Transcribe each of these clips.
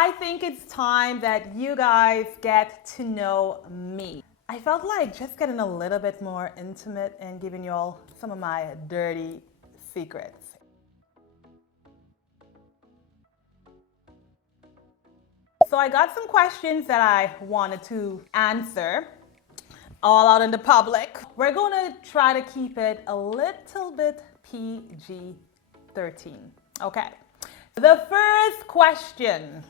I think it's time that you guys get to know me. I felt like just getting a little bit more intimate and giving you all some of my dirty secrets. So I got some questions that I wanted to answer all out in the public. We're going to try to keep it a little bit PG-13. Okay. The first question.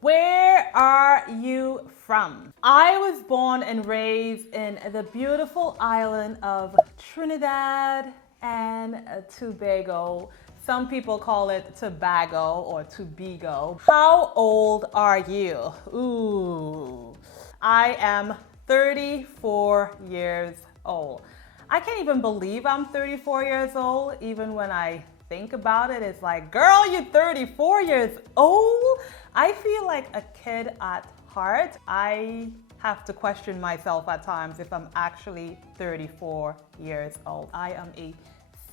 Where are you from? I was born and raised in the beautiful island of Trinidad and Tobago. Some people call it Tobago or Tobago. How old are you? Ooh, I am 34 years old. I can't even believe I'm 34 years old. Even when I think about it, it's like, girl, you're 34 years old? I feel like a kid at heart. I have to question myself at times if I'm actually 34 years old. I am a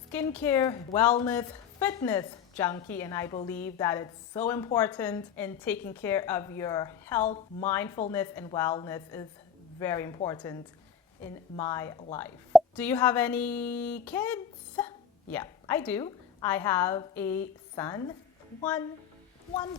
skincare, wellness, fitness junkie, and I believe that it's so important in taking care of your health. Mindfulness and wellness is very important in my life. Do you have any kids? Yeah, I do. I have a son, one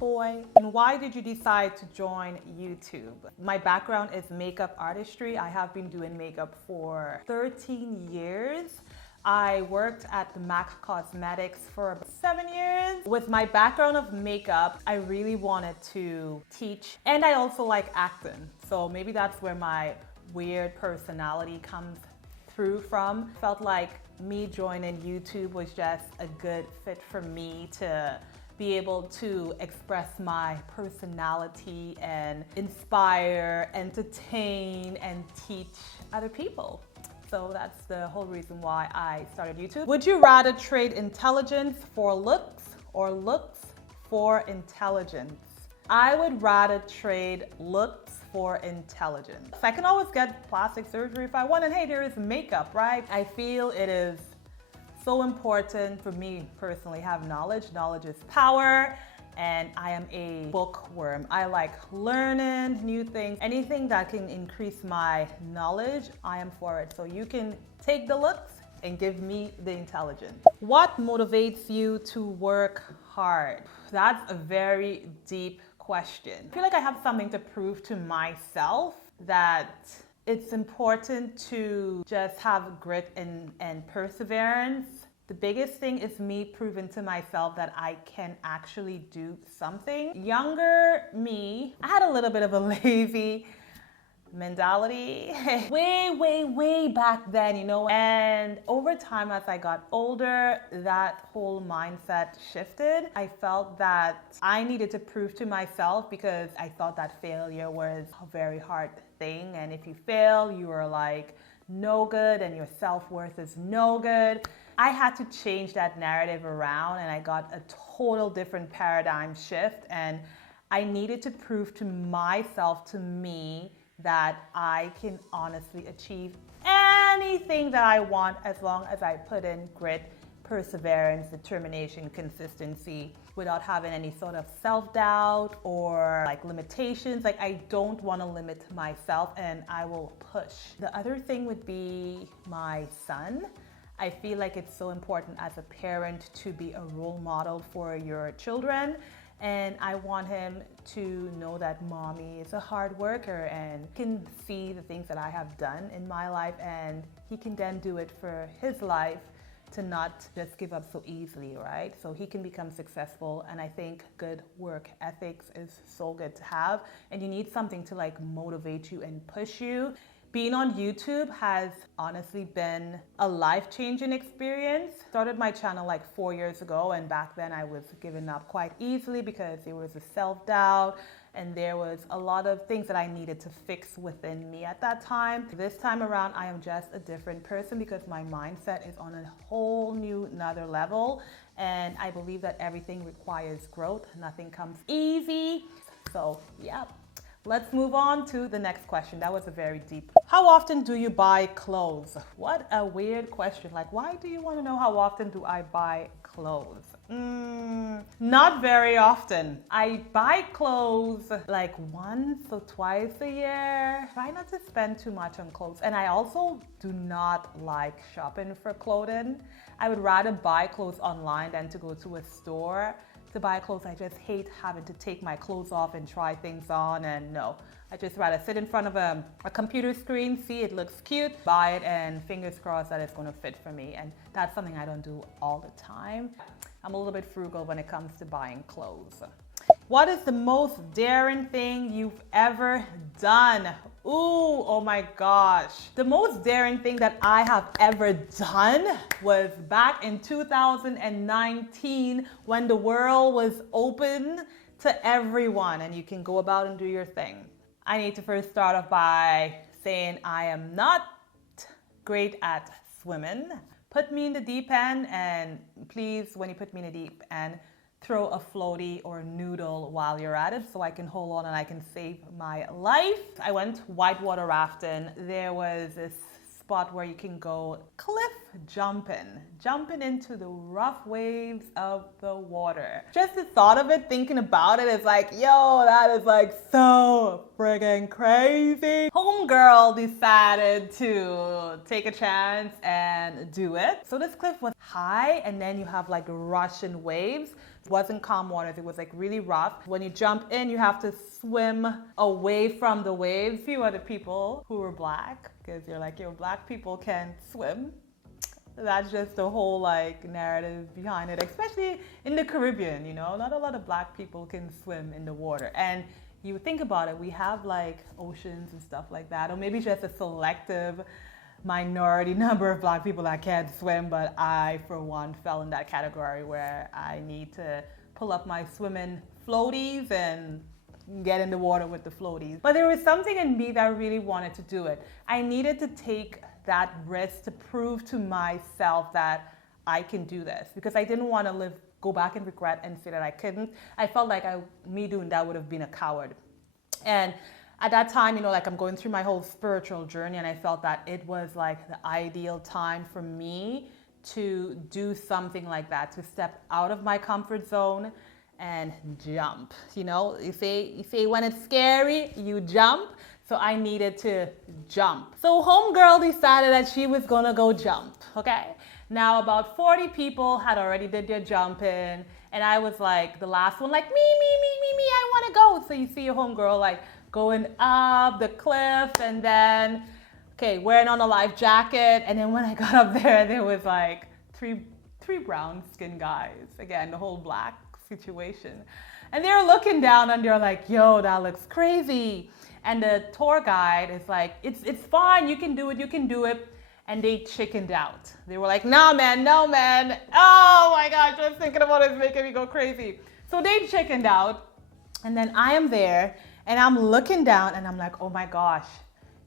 boy. And why did you decide to join YouTube? My background is makeup artistry. I have been doing makeup for 13 years. I worked at the MAC Cosmetics for about 7 years. With my background of makeup, I really wanted to teach, and I also like acting. So maybe that's where my weird personality comes through from. Felt like me joining YouTube was just a good fit for me to be able to express my personality and inspire, entertain, and teach other people. So that's the whole reason why I started YouTube. Would you rather trade intelligence for looks or looks for intelligence? I would rather trade looks for intelligence. I can always get plastic surgery if I want, and hey, there is makeup, right? I feel it is so important for me personally have knowledge. Knowledge is power, and I am a bookworm. I like learning new things. Anything that can increase my knowledge, I am for it. So you can take the looks and give me the intelligence. What motivates you to work hard? That's a very deep question. I feel like I have something to prove to myself that it's important to just have grit and perseverance. The biggest thing is me proving to myself that I can actually do something. Younger me, I had a little bit of a lazy mentality way back then, you know, and over time as I got older, that whole mindset shifted. I felt that I needed to prove to myself because I thought that failure was a very hard thing, and if you fail, you are like no good and your self-worth is no good. I had to change that narrative around, and I got a total different paradigm shift, and I needed to prove to myself, to me, that I can honestly achieve anything that I want as long as I put in grit, perseverance, determination, consistency, without having any sort of self-doubt or like limitations. Like, I don't want to limit myself, and I will push. The other thing would be my son. I feel like it's so important as a parent to be a role model for your children. And I want him to know that mommy is a hard worker and can see the things that I have done in my life, and he can then do it for his life, to not just give up so easily, right? So he can become successful. And I think good work ethics is so good to have, and you need something to like motivate you and push you. Being on YouTube has honestly been a life-changing experience. Started my channel like 4 years ago, and back then I was giving up quite easily because there was a self-doubt and there was a lot of things that I needed to fix within me at that time. This time around, I am just a different person because my mindset is on a whole new another level, and I believe that everything requires growth. Nothing comes easy. So yeah. Let's move on to the next question. That was a very deep. How often do you buy clothes? What a weird question. Like, why do you want to know how often do I buy clothes? Not very often. I buy clothes like once or twice a year. Try not to spend too much on clothes. And I also do not like shopping for clothing. I would rather buy clothes online than to go to a store to buy clothes. I just hate having to take my clothes off and try things on, and no. I just rather sit in front of a computer screen, see it looks cute, buy it, and fingers crossed that it's gonna fit for me. And that's something I don't do all the time. I'm a little bit frugal when it comes to buying clothes. What is the most daring thing you've ever done? Ooh, oh my gosh. The most daring thing that I have ever done was back in 2019 when the world was open to everyone and you can go about and do your thing. I need to first start off by saying I am not great at swimming. Put me in the deep end, and please, when you put me in the deep end, throw a floaty or a noodle while you're at it so I can hold on and I can save my life. I went whitewater rafting. There was this spot where you can go cliff jumping into the rough waves of the water. Just the thought of it, thinking about it, is like, yo, that is like so friggin' crazy. Homegirl decided to take a chance and do it. So this cliff was high and then you have like rushing waves. It wasn't calm waters, it was like really rough. When you jump in, you have to swim away from the waves. Few other people who were black, because you're like, yo, black people can't swim. That's just the whole like narrative behind it, especially in the Caribbean, you know, not a lot of black people can swim in the water. And you think about it, we have like oceans and stuff like that, or maybe just a selective minority number of black people that can't swim, but I, for one, fell in that category where I need to pull up my swimming floaties and get in the water with the floaties. But there was something in me that really wanted to do it. I needed to take that risk to prove to myself that I can do this, because I didn't want to go back and regret and say that I couldn't. I felt like me doing that would have been a coward. And at that time, you know, like I'm going through my whole spiritual journey, and I felt that it was like the ideal time for me to do something like that, to step out of my comfort zone and jump. You know, you say when it's scary, you jump. So I needed to jump. So homegirl decided that she was gonna go jump, okay? Now about 40 people had already did their jumping, and I was like the last one, like me, I wanna go. So you see your homegirl like going up the cliff, and then, okay, wearing on a life jacket. And then when I got up there was like three brown skinned guys. Again, the whole black situation. And they're looking down and they're like, yo, that looks crazy. And the tour guide is like, it's fine, you can do it. And they chickened out. They were like, no man. Oh my gosh, just thinking about it is making me go crazy. So they chickened out. And then I am there and I'm looking down and I'm like, oh my gosh,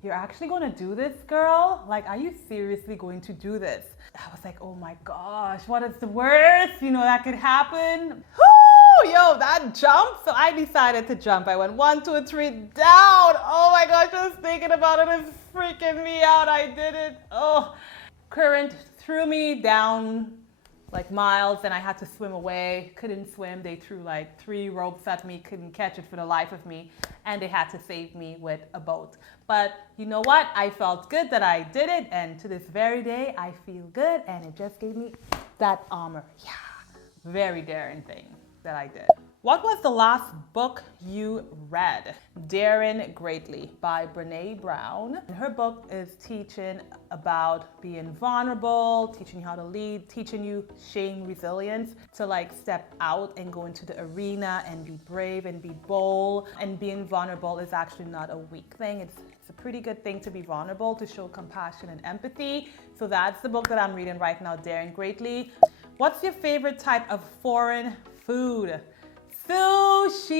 you're actually gonna do this, girl? Like, are you seriously going to do this? I was like, oh my gosh, what is the worst, you know, that could happen? Whoo, yo, that jump. So I decided to jump. I went 1, 2, 3, down. Oh my gosh, just thinking about it is freaking me out. I did it. Oh, current threw me down like miles, and I had to swim away. Couldn't swim. They threw like 3 ropes at me, couldn't catch it for the life of me, and they had to save me with a boat. But you know what? I felt good that I did it, and to this very day, I feel good, and it just gave me that armor. Yeah, very daring thing that I did. What was the last book you read? Daring Greatly by Brené Brown. Her book is teaching about being vulnerable, teaching you how to lead, teaching you shame resilience, to like step out and go into the arena and be brave and be bold. And being vulnerable is actually not a weak thing. It's a pretty good thing to be vulnerable, to show compassion and empathy. So that's the book that I'm reading right now, Daring Greatly. What's your favorite type of foreign food? Sushi!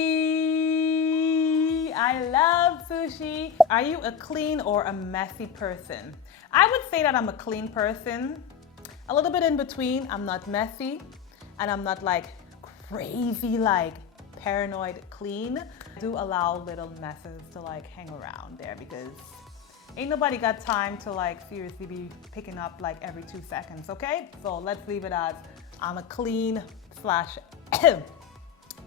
I love sushi. Are you a clean or a messy person? I would say that I'm a clean person. A little bit in between. I'm not messy, and I'm not like crazy, like paranoid clean. I do allow little messes to like hang around there, because ain't nobody got time to like seriously be picking up like every 2 seconds, okay? So let's leave it as I'm a clean slash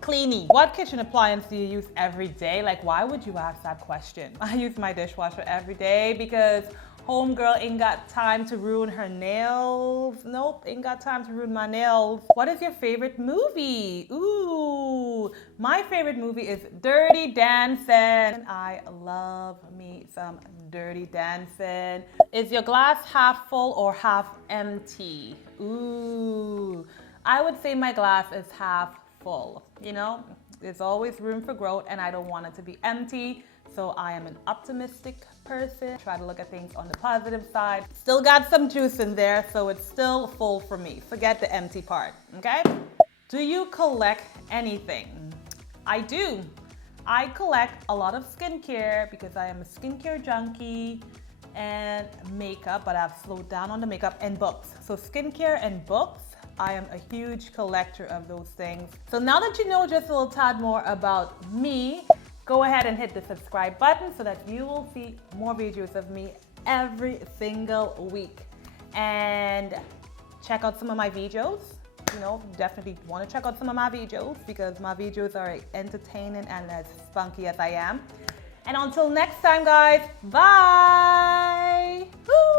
cleaning. What kitchen appliance do you use every day? Like, why would you ask that question? I use my dishwasher every day because homegirl ain't got time to ruin her nails. Nope, ain't got time to ruin my nails. What is your favorite movie? Ooh, my favorite movie is Dirty Dancing. I love me some Dirty Dancing. Is your glass half full or half empty? Ooh, I would say my glass is half full. You know, there's always room for growth and I don't want it to be empty. So I am an optimistic person. Try to look at things on the positive side. Still got some juice in there, so it's still full for me. Forget the empty part, okay? Do you collect anything? I do. I collect a lot of skincare because I am a skincare junkie, and makeup, but I've slowed down on the makeup, and books. So skincare and books, I am a huge collector of those things. So now that you know just a little tad more about me, go ahead and hit the subscribe button so that you will see more videos of me every single week. And check out some of my videos. You know, definitely want to check out some of my videos because my videos are entertaining and as spunky as I am. And until next time, guys, bye! Woo!